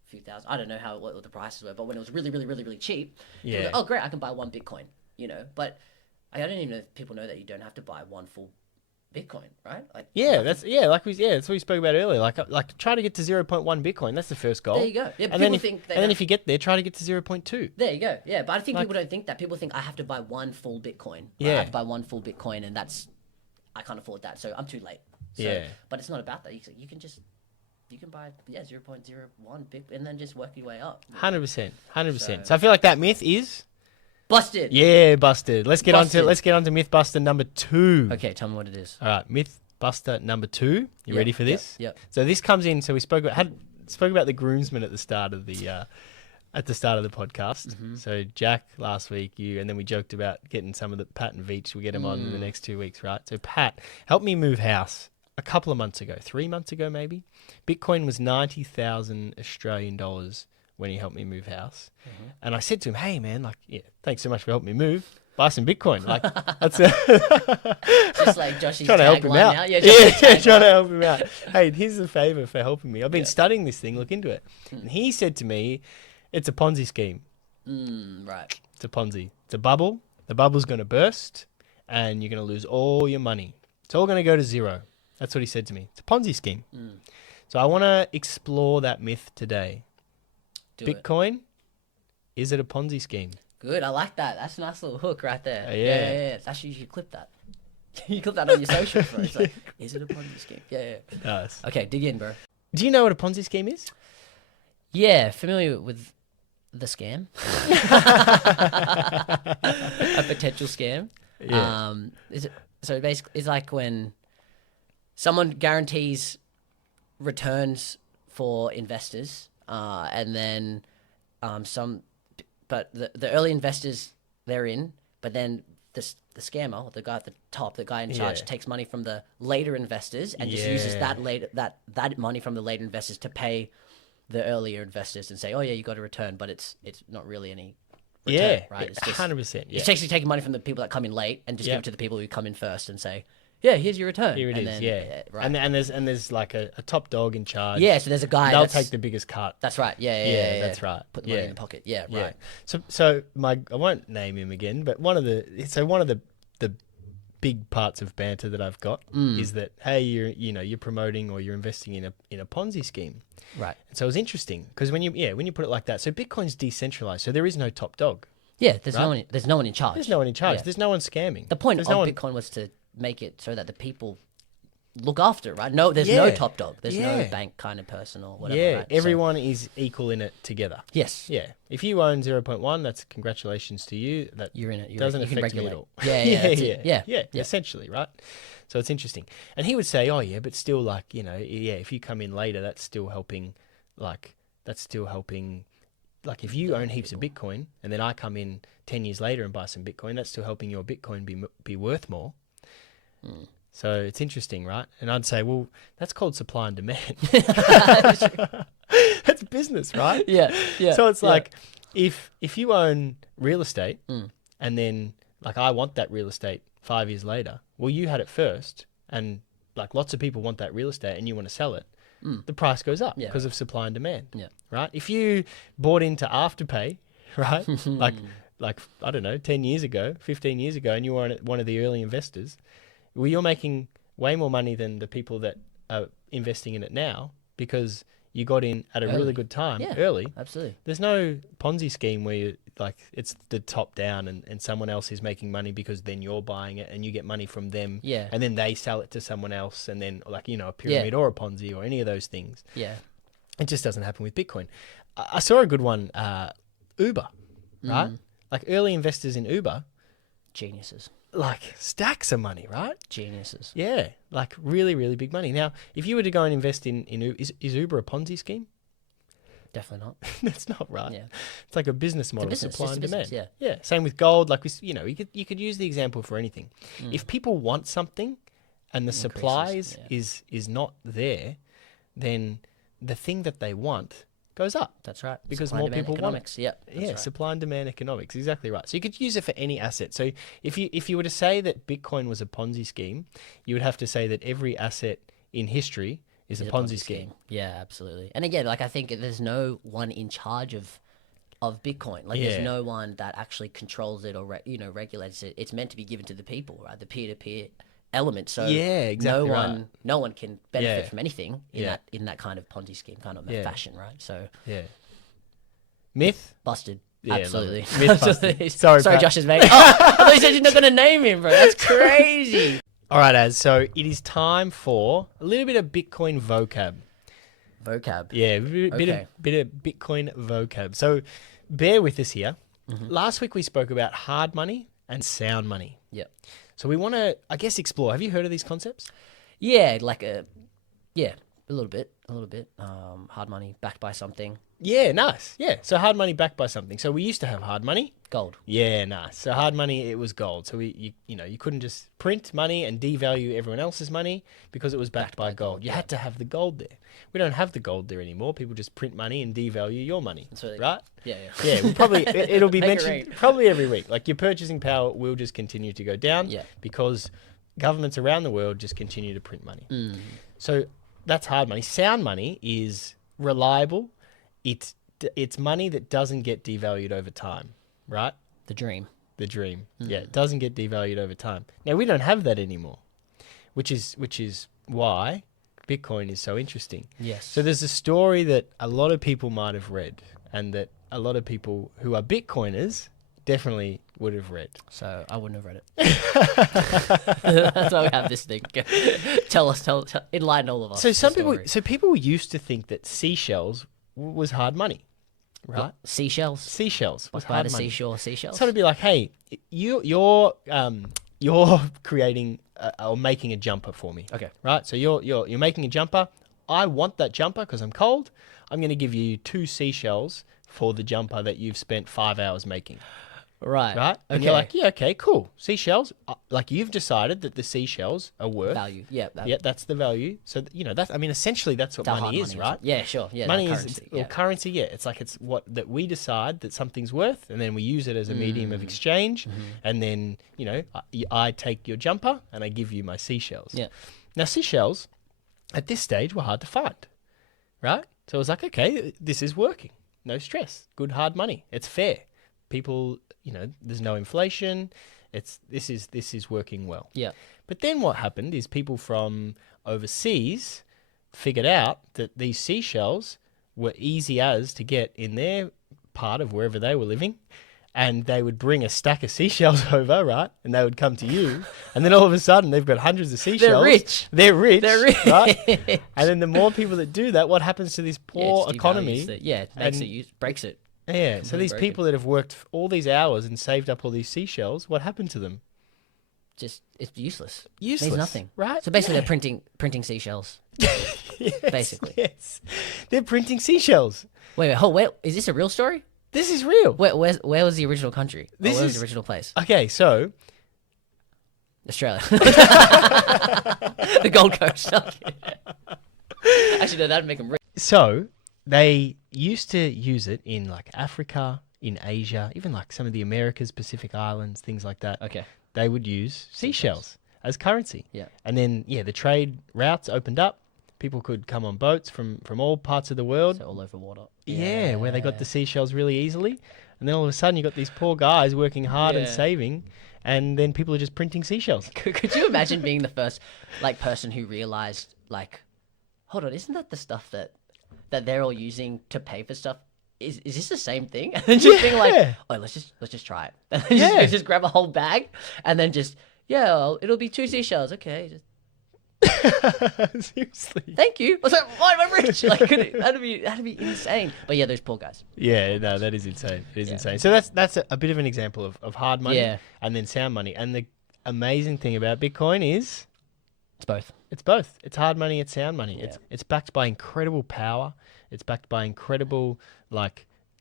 few thousand, I don't know what the prices were, but when it was really, really, really, really cheap, people were like, oh great, I can buy one Bitcoin, but I don't even know if people know that you don't have to buy one full Bitcoin, right? Like, that's what we spoke about earlier. Like try to get to 0.1 Bitcoin. That's the first goal. There you go. Yeah, and then if you get there, try to get to 0.2. There you go. Yeah, but I think people don't think that. People think I have to buy one full Bitcoin. Right? I have to buy one full Bitcoin, and I can't afford that, so I'm too late. So, but it's not about that. You can buy 0.01 Bitcoin and then just work your way up. 100%. So I feel like that myth is busted. Yeah, busted. Let's get on to Mythbuster number 2. Okay, tell me what it is. All right, Mythbuster number 2. You ready for this? Yep. So this comes in. So we spoke about the groomsmen at the start of the podcast. Mm-hmm. So Jack last week, and then we joked about getting some of the Pat and Veach. We'll get them on in the next 2 weeks, right? So Pat helped me move house a couple of months ago, 3 months ago maybe. Bitcoin was 90,000 Australian dollars when he helped me move house. Mm-hmm. And I said to him, hey man, thanks so much for helping me move. Buy some Bitcoin. Like, that's just like Josh's trying to help him out. Now. Trying to help him out. Hey, here's a favor for helping me. I've been studying this thing, look into it. And he said to me, it's a Ponzi scheme. Right. It's a Ponzi. It's a bubble. The bubble's going to burst and you're going to lose all your money. It's all going to go to zero. That's what he said to me. It's a Ponzi scheme. So I want to explore that myth today. Bitcoin, is it a Ponzi scheme? Good, I like that. That's a nice little hook right there. Yeah. Actually, you should clip that. You clip that on your social, bro. It's like, is it a Ponzi scheme? Yeah. Nice. Okay, dig in, bro. Do you know what a Ponzi scheme is? Yeah, familiar with the scam. A potential scam. Yeah. So basically, it's like when someone guarantees returns for investors, and then but the early investors they're in, but then the scammer, the guy at the top, the guy in charge, takes money from the later investors and just uses that money from the later investors to pay the earlier investors and say, oh yeah, you got a return, but it's not really any return, right? It's just 100%. Yeah. It's actually taking money from the people that come in late and just give it to the people who come in first and say, yeah, here's your return. Here it and is. then, Right. And there's like a top dog in charge. yeah, so there's a guy. They'll take the biggest cut. That's right. Yeah. That's right. Put the money in the pocket. Yeah, right. So I won't name him again, but one of the big parts of banter that I've got is that, hey, you're promoting or you're investing in a Ponzi scheme. Right. And so it was interesting because when you put it like that, so Bitcoin's decentralized, so there is no top dog. Yeah, there's no one in charge. There's no one in charge. Yeah. There's no one scamming. The point of Bitcoin was to make it so that the people look after it, right? No, there's no top dog. There's no bank kind of person or whatever. Yeah, right? everyone is equal in it together. Yes. Yeah. If you own 0.1, that's congratulations to you. That You're in it. Doesn't you can affect me regulate. at all. Yeah, essentially, right? So it's interesting. And he would say, oh yeah, but still, like, if you come in later, that's still helping. Like if you own heaps of Bitcoin and then I come in 10 years later and buy some Bitcoin, that's still helping your Bitcoin be worth more. So it's interesting, right? And I'd say, well, that's called supply and demand. That's business, right? Yeah. So it's like if you own real estate and then like I want that real estate 5 years later, well, you had it first and like lots of people want that real estate and you want to sell it, the price goes up because of supply and demand. Yeah. Right? If you bought into Afterpay, right? like I don't know, 10 years ago, 15 years ago, and you were one of the early investors, well, you're making way more money than the people that are investing in it now because you got in at a really good time early. Absolutely. There's no Ponzi scheme where you like it's the top down and someone else is making money because then you're buying it and you get money from them. Yeah. And then they sell it to someone else and then like, a pyramid or a Ponzi or any of those things. Yeah. It just doesn't happen with Bitcoin. I saw a good one, Uber, right? Like early investors in Uber. Geniuses. Like stacks of money, right? Geniuses. Yeah, like really, really big money. Now, if you were to go and invest in Uber, is Uber a Ponzi scheme? Definitely not. That's not right. Yeah. It's like a business model, business, supply and demand. Business, yeah. Same with gold. Like you could use the example for anything. If people want something, and the supply is not there, then the thing that they want goes up. That's right. Because supply more people economics. want it. Yeah. Right. Supply and demand economics. Exactly right. So you could use it for any asset. So if you were to say that Bitcoin was a Ponzi scheme, you would have to say that every asset in history is a Ponzi scheme. Yeah, absolutely. And again, like I think there's no one in charge of Bitcoin. Like there's no one that actually controls it or regulates it. It's meant to be given to the people, right? The peer-to-peer element. So exactly no one can benefit from anything in that kind of Ponzi scheme kind of fashion, right? So myth busted. Yeah, absolutely. Myth busted. Sorry, Josh's mate. Oh, I thought you said you're not going to name him, bro. That's crazy. All right, Az. So it is time for a little bit of Bitcoin vocab. Yeah, a bit of Bitcoin vocab. So bear with us here. Last week we spoke about hard money and sound money. Yep. So we want to, I guess, explore. Have you heard of these concepts? Yeah, a little bit. Hard money backed by something. Yeah, nice. Yeah, so hard money backed by something. So we used to have hard money. Gold. Yeah, nice. So hard money, it was gold. So you couldn't just print money and devalue everyone else's money because it was backed by gold. You had to have the gold there. We don't have the gold there anymore. People just print money and devalue your money, right? Yeah. Yeah, we'll probably it'll be mentioned probably every week. Like your purchasing power will just continue to go down because governments around the world just continue to print money. So that's hard money. Sound money is reliable. It's money that doesn't get devalued over time, right? The dream. Yeah, it doesn't get devalued over time. Now we don't have that anymore, which is why Bitcoin is so interesting. Yes. So there's a story that a lot of people might have read and that a lot of people who are Bitcoiners definitely would have read. So I wouldn't have read it. That's why we have this thing. Tell, enlighten all of us. So people used to think that seashells was hard money, right? What? Seashells. Seashells was By hard the money. seashore, seashells. So it'd be like, hey, you're creating or making a jumper for me. Okay. Right. So you're making a jumper. I want that jumper because I'm cold. I'm going to give you 2 seashells for the jumper that you've spent 5 hours making. Right. Right. And you're like, yeah, okay, cool. Seashells. Like you've decided that the seashells are worth Value. Yeah. Yeah, that's the value. So that's. I mean, essentially, that's what money is, right? Yeah, sure. Yeah, money currency, is currency. Yeah, it's like it's what that we decide that something's worth, and then we use it as a medium of exchange, and then I take your jumper and I give you my seashells. Yeah. Now seashells, at this stage, were hard to find, right? So it was like, okay, this is working. No stress. Good hard money. It's fair. People, there's no inflation. This is working well. Yeah. But then what happened is people from overseas figured out that these seashells were easy as to get in their part of wherever they were living. And they would bring a stack of seashells over, right? And they would come to you. And then all of a sudden, they've got hundreds of seashells. They're rich. They're rich. Right? And then the more people that do that, what happens to this poor economy? It breaks it. Yeah, so these people that have worked all these hours and saved up all these seashells, what happened to them? Just, it's useless. Useless. Means nothing. Right? So basically they're printing seashells. Yes, basically. Yes. They're printing seashells. Wait, is this a real story? This is real. Where was the original country? Where was the original place? Okay, so... Australia. The Gold Coast. Actually, no, that'd make them rich. So, they used to use it in like Africa, in Asia, even like some of the Americas, Pacific Islands, things like that. Okay. They would use seashells as currency. Yeah. And then, the trade routes opened up. People could come on boats from all parts of the world. So all over water. Yeah, where they got the seashells really easily. And then all of a sudden you got these poor guys working hard and saving, and then people are just printing seashells. Could you imagine being the first person who realized, hold on, isn't that the stuff that they're all using to pay for stuff? Is this the same thing? And then just being like, oh, let's just try it. And then just grab a whole bag and then just, it'll be 2 seashells. Okay, just seriously. Thank you. I was like, why am I rich? That'd be insane. But yeah, those poor guys. Yeah, no, that is insane. It is insane. So that's a bit of an example of hard money and then sound money. And the amazing thing about Bitcoin is it's both. It's both. It's hard money, it's sound money. Yeah. It's backed by incredible power. It's backed by incredible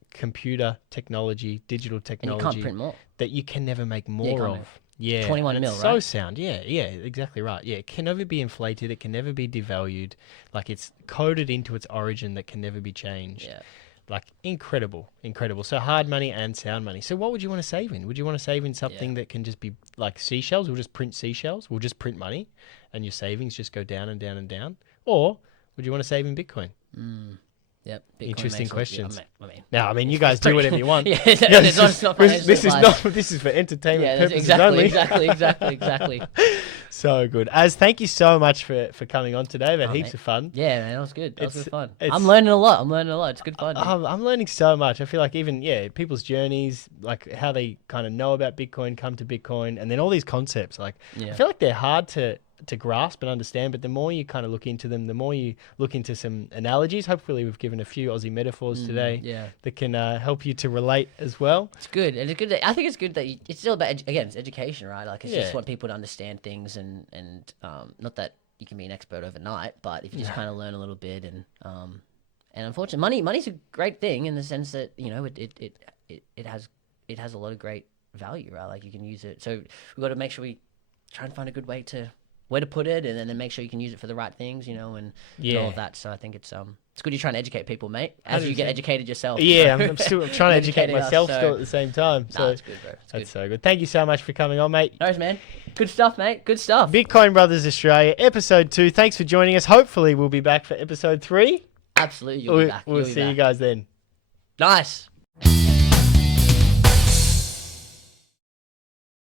computer technology, digital technology. And you can't print more. That you can never make more of. Yeah, 21 mil, right? So sound. Yeah, exactly right. Yeah, it can never be inflated. It can never be devalued. It's coded into its origin that can never be changed. Yeah. Incredible. So hard money and sound money. So what would you want to save in? Would you want to save in something that can just be like seashells? We'll just print seashells. We'll just print money and your savings just go down and down and down. Or would you want to save in Bitcoin? Yep. Bitcoin Interesting questions. I mean, you guys do whatever you want. It's not this is for entertainment purposes only. Exactly. So good. Thank you so much for coming on today. We've had heaps of fun. Yeah, man, that was good. That was good fun. I'm learning a lot. It's good fun. I'm learning so much. I feel like even people's journeys, how they kind of know about Bitcoin, come to Bitcoin, and then all these concepts. I feel like they're hard to grasp and understand, but the more you kind of look into them, the more you look into some analogies. Hopefully we've given a few Aussie metaphors today that can help you to relate as well. It's good. And it's good I think it's good that it's still about it's education, right? It's just want people to understand things and not that you can be an expert overnight, but if you just kind of learn a little bit and unfortunately money's a great thing in the sense that it has a lot of great value, right? You can use it, so we've got to make sure we try and find a good way to put it, and then make sure you can use it for the right things, and all of that. So I think it's good you're trying to educate people, mate, as you get educated yourself. Yeah, I'm still trying to educate myself still at the same time. So it's good, bro. That's so good. Thank you so much for coming on, mate. No worries, man. Good stuff, mate. Good stuff. Bitcoin Brothers Australia, episode 2. Thanks for joining us. Hopefully we'll be back for episode 3. Absolutely, you'll be back. We'll see you guys then. Nice.